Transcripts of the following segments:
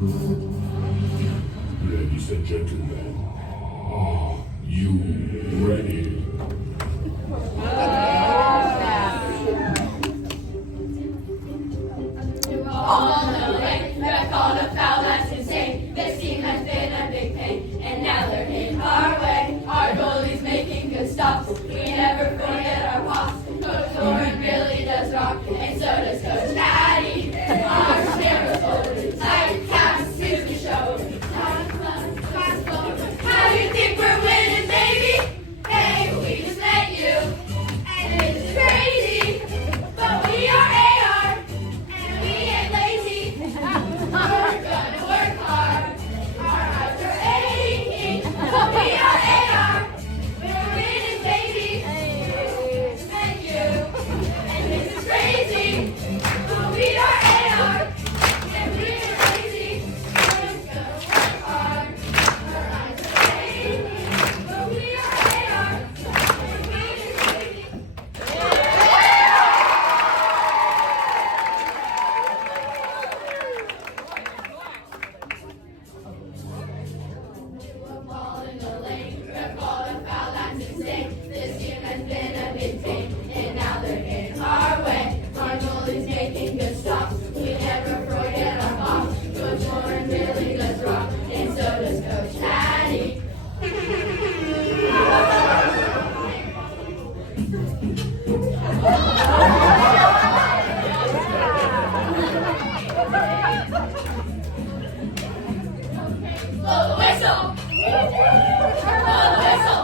Ladies and gentlemen, are you ready? All knowing, they're called a foul, that's insane. This team has been a big pain, and now they're in our way. Our goalie's making good stops. We never forget our pops. Coach Warren really does rock, and so does Coach Patty. Our cameras folded, tight caps to the show. How do you think we're winning, baby? Hey, we just met you, and it's crazy, but we are AR. And we ain't lazy. We're gonna work hard. Our eyes are aching. But we are AR. We're winning, baby. Thank you. And this is crazy. But we are AR. And we ain't lazy. We're gonna work hard. Our eyes are aching. But we are AR. And we ain't lazy. Ball in the lane, red ball and foul, that's insane. This team has been a big pain, and now they're in our way. Our goalie's making good stops. We never forget our box. Coach Warren really does rock, and so does Coach Patty. Blow the whistle! Blow the whistle!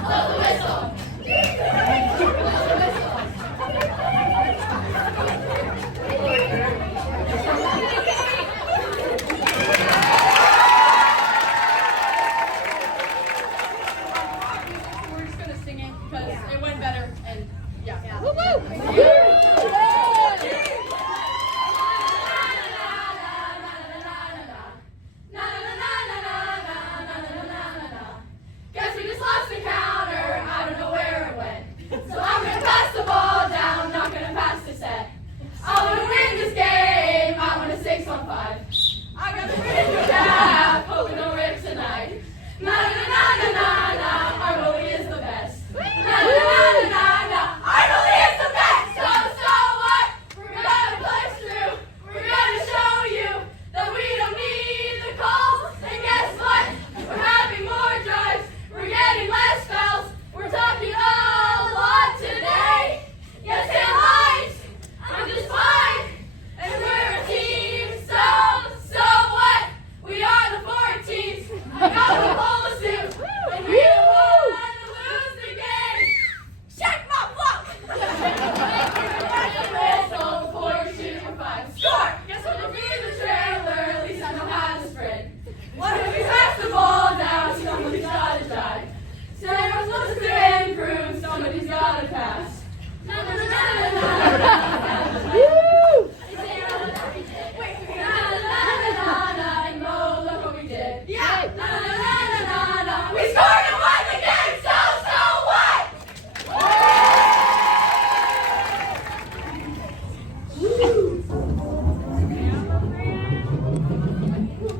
Blow the whistle! Blow the whistle! We're just gonna sing it because it went better and yeah. Guess we just lost the counter. I don't know where it went. So I'm gonna pass the ball down, not gonna pass the set. I wanna win this game. I want a 6-on-5. I got the bridge cap, hoping no rip tonight. Na na na na na na. Our goalie is the best. Na na na na na na. Our goalie is the best. So what? We're gonna push through. We're gonna show you that we don't need the calls. And guess what? We're having more drives. We're getting less fouls. We're talking a lot today. Yes, and lies. I'm just fine. And we're a team. So what? We are the 14s. I got the Polo suit. And we don't want to lose the game. Check my block. Whistle before you shoot your 5. Score. Guess what? It'll be the trailer. At least I know how to sprint. What if we pass the ball down? Somebody's gotta drive. So I'm supposed to improve. Somebody's gotta pass. Na na na na na na. Wait, na na na na na. And oh, look what we did. Yeah. Na na na na na na. We scored and won the game. So what?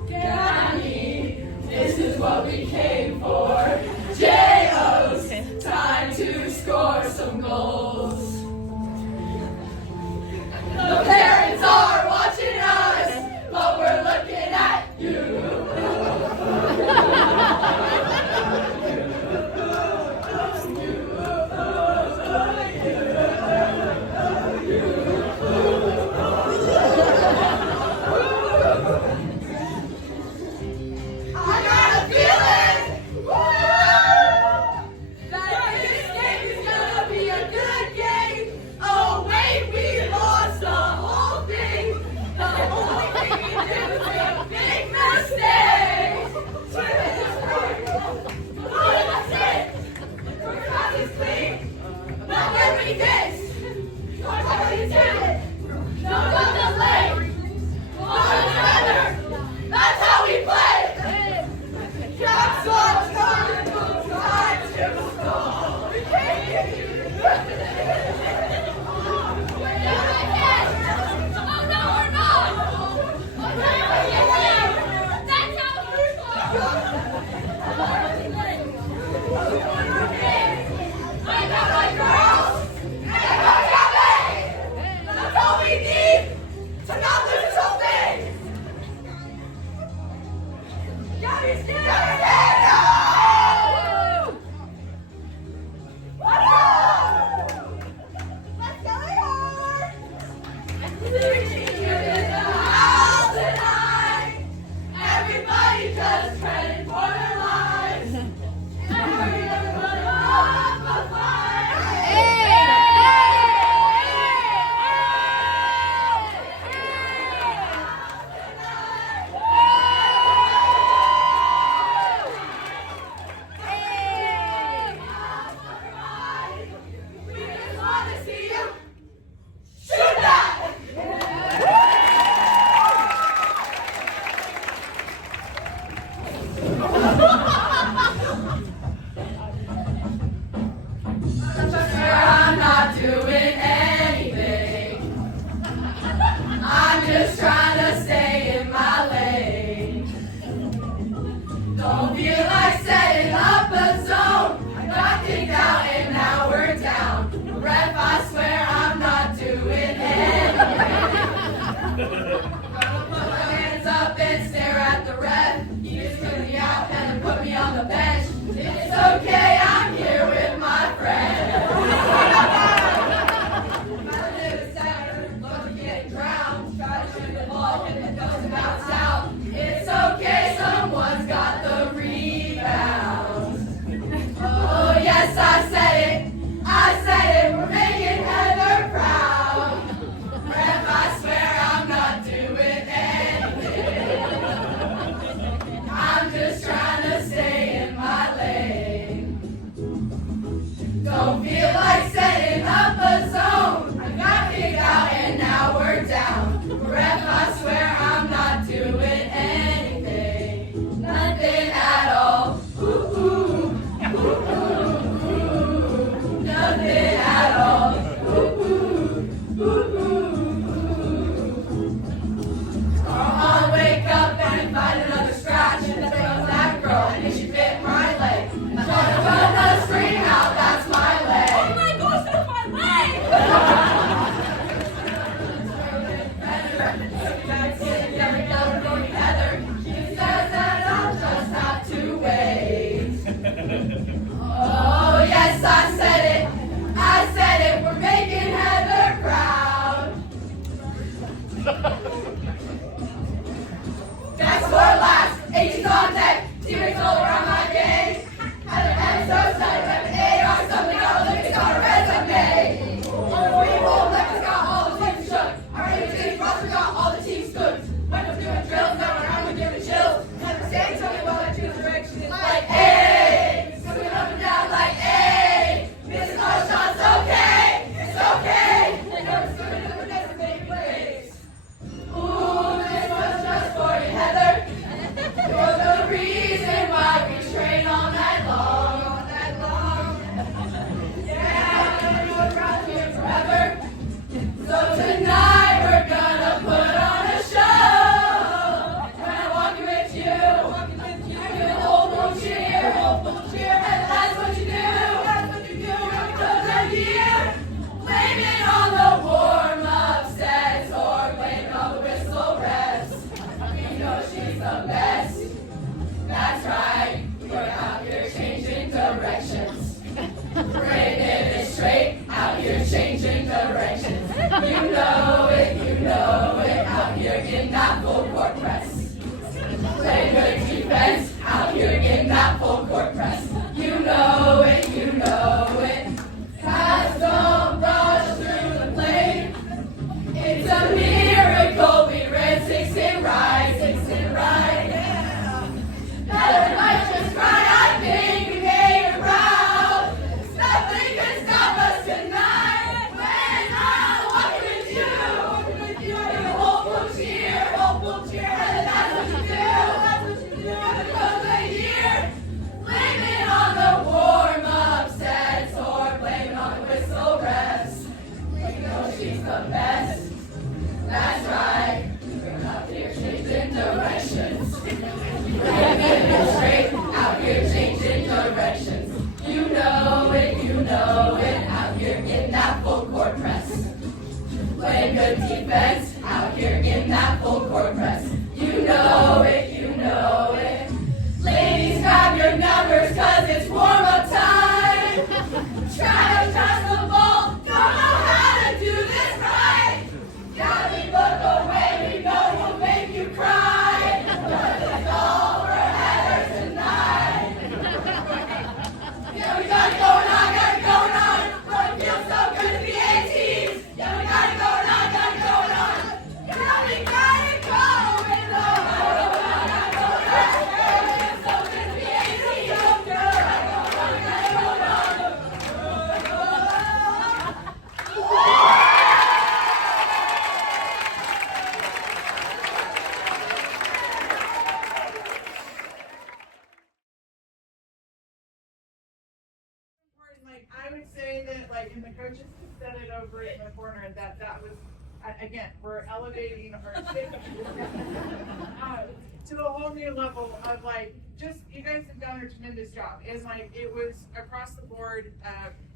Danny, this is what we came for. J.O.'s time to score some goals. The parents are watching us, but we're looking at you. Put my hands up and stare at the ref. He just took me out and put me on the bench. It's okay, I'm here with my friend. My little center, love to get drowned. Try to shoot the ball and it doesn't bounce out. It's okay, someone's got the rebound. Oh yes, I said it. I said it. We're making Heather proud. Ref, I swear I'm not doing anything. I'm just trying to stay in my lane. Don't feel like setting up a zone. I got kicked out and now we're down. Ref, I swear I'm not doing anything. Nothing at all. Ooh, ooh, ooh, ooh, ooh. Nothing at all. Ooh, ooh, ooh, ooh, ooh. I'll wake up and find another scratch. And there goes that girl, and if she bit my leg. I'm gonna put the scream out, that's my leg. Oh my gosh, that's my leg! She says that I'll just have to wait. Oh yes, I said it. I said it. We're making Heather proud. Next for last. 18's on deck. Teammates all around my game. And so excited. Have an AR, something got Olympics on a resume. On the people, Olympics got all the teams shook. Our team roster got all the teams cooked. Went up doing drills, now around we giving chills. Never say tell me while I choose direction. It's like, hey, coming up and down like, hey, missing all shots, okay, it's okay. Never swimming in the never make plays. Ooh, this was just for you, Heather. You're the reason why we train all night long, all night long. Yeah, you're around here forever. So tonight we're gonna put on a show. When I'm walking with you, I feel the whole world cheer, and that's what you do. That's what you do. Because I'm here, blame it on the warm-up sets or blame it on the whistle reps. You know she's the best. That's right. We're out here changing directions. Bringing it straight, out here changing directions. You know it, out here in that full court press. Play good defense, out here in that full court press. You know it, pass don't rush through the plane. It's a miracle we ran 6 and right, yeah. Heather might just cry, I think we made her proud. Nothing can stop us tonight. When I'm walking with you, the whole full cheer, and that's what you do. Because a year, blame it on the warm-up sets or blame it on the whistle reps. You know she's the best. That's right. We're out here changing directions. Straight out here changing directions. You know it, out here in that full court press. Play good defense, out here in that full court press. You know it. Ladies, grab your numbers, cause it's warm-up time. Try to pass the ball, don't know how to do this right. Gotta look away, we know we'll make you cry. But it's all for Heather tonight. Yeah, we got it going on. But it feels so good to be 18s. Yeah, we got it going on. Yeah, we got it going on. It's so good to be 18s. Like I would say that like and the coaches can set it over in the corner and that was again we're elevating our to a whole new level of like just you guys have done a tremendous job and like it was across the board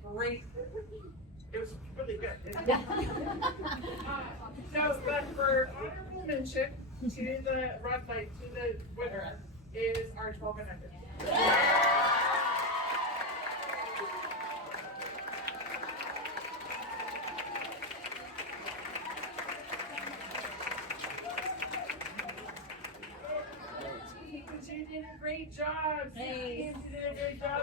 great. It was really good. So but for honor championship to the run, like, to the winner is our 1200. You did a great job. You did a great job.